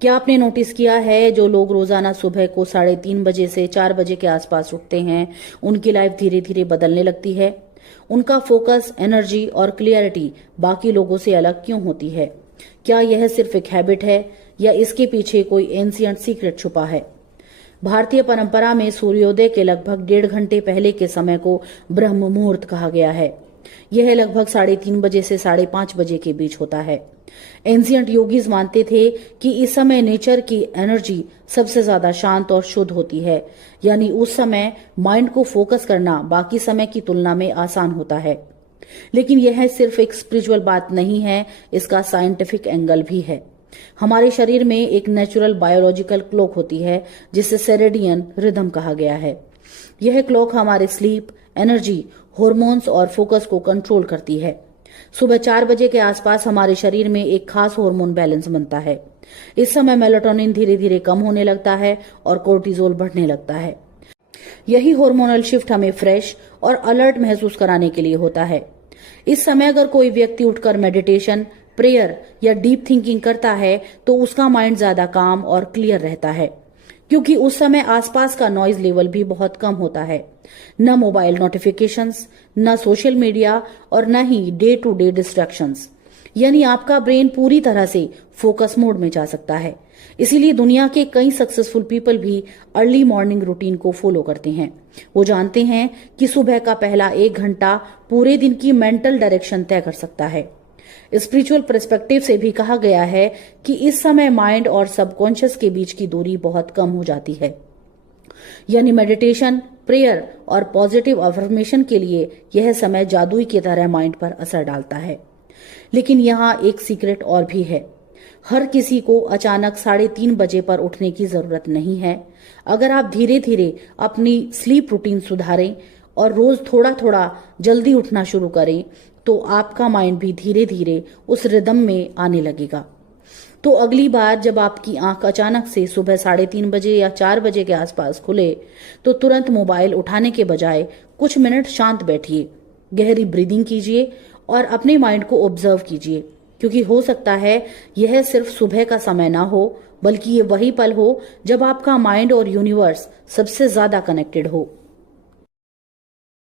क्या आपने नोटिस किया है, जो लोग रोजाना सुबह को 3:30 से 4 बजे के आसपास उठते हैं, उनकी लाइफ धीरे धीरे बदलने लगती है। उनका फोकस, एनर्जी और क्लियरिटी बाकी लोगों से अलग क्यों होती है? क्या यह सिर्फ एक हैबिट है या इसके पीछे कोई एंशिएंट सीक्रेट छुपा है? भारतीय परंपरा में सूर्योदय के लगभग 1.5 घंटे पहले के समय को ब्रह्म मुहूर्त कहा गया है। यह लगभग 3:30 बजे से 5:30 बजे के बीच होता है। एंशिएंट योगीज मानते थे कि इस समय नेचर की एनर्जी सबसे ज्यादा शांत और शुद्ध होती है, यानी उस समय माइंड को फोकस करना बाकी समय की तुलना में आसान होता है। लेकिन यह सिर्फ एक स्पिरिचुअल बात नहीं है, इसका साइंटिफिक एंगल भी है। हमारे शरीर में एक नेचुरल बायोलॉजिकल क्लॉक होती है जिसे सेरेडियन रिदम कहा गया है। यह क्लॉक हमारे स्लीप, एनर्जी, हॉर्मोन्स और फोकस को कंट्रोल करती है। सुबह 4 बजे के आसपास हमारे शरीर में एक खास हार्मोन बैलेंस बनता है। इस समय मेलाटोनिन धीरे धीरे कम होने लगता है और कोर्टिजोल बढ़ने लगता है। यही हार्मोनल शिफ्ट हमें फ्रेश और अलर्ट महसूस कराने के लिए होता है। इस समय अगर कोई व्यक्ति उठकर मेडिटेशन, प्रेयर या डीप थिंकिंग करता है तो उसका माइंड ज्यादा काम और क्लियर रहता है, क्योंकि उस समय आसपास का नॉइज लेवल भी बहुत कम होता है। न मोबाइल नोटिफिकेशंस, न सोशल मीडिया और न ही डे टू डे डिस्ट्रैक्शंस, यानी आपका ब्रेन पूरी तरह से फोकस मोड में जा सकता है। इसीलिए दुनिया के कई सक्सेसफुल पीपल भी अर्ली मॉर्निंग रूटीन को फॉलो करते हैं। वो जानते हैं कि सुबह का पहला 1 घंटा पूरे दिन की मेंटल डायरेक्शन तय कर सकता है। स्पिरिचुअल पर्सपेक्टिव से भी कहा गया है कि इस समय माइंड और सबकॉन्शियस के बीच की दूरी बहुत कम हो जाती है, यानी मेडिटेशन, प्रेयर और पॉजिटिव अफर्मेशन के लिए यह समय जादुई की तरह माइंड पर असर डालता है। लेकिन यहाँ एक सीक्रेट और भी है। हर किसी को अचानक 3:30 बजे पर उठने की जरूरत नहीं है। अगर आप धीरे धीरे अपनी स्लीप रूटीन सुधारें और रोज थोड़ा थोड़ा जल्दी उठना शुरू करें तो आपका माइंड भी धीरे धीरे उस रिदम में आने लगेगा। तो अगली बार जब आपकी आंख अचानक से सुबह 3:30 बजे या 4 बजे के आसपास खुले तो तुरंत मोबाइल उठाने के बजाय कुछ मिनट शांत बैठिए, गहरी ब्रीदिंग कीजिए और अपने माइंड को ऑब्जर्व कीजिए, क्योंकि हो सकता है यह सिर्फ सुबह का समय ना हो, बल्कि ये वही पल हो जब आपका माइंड और यूनिवर्स सबसे ज्यादा कनेक्टेड हो।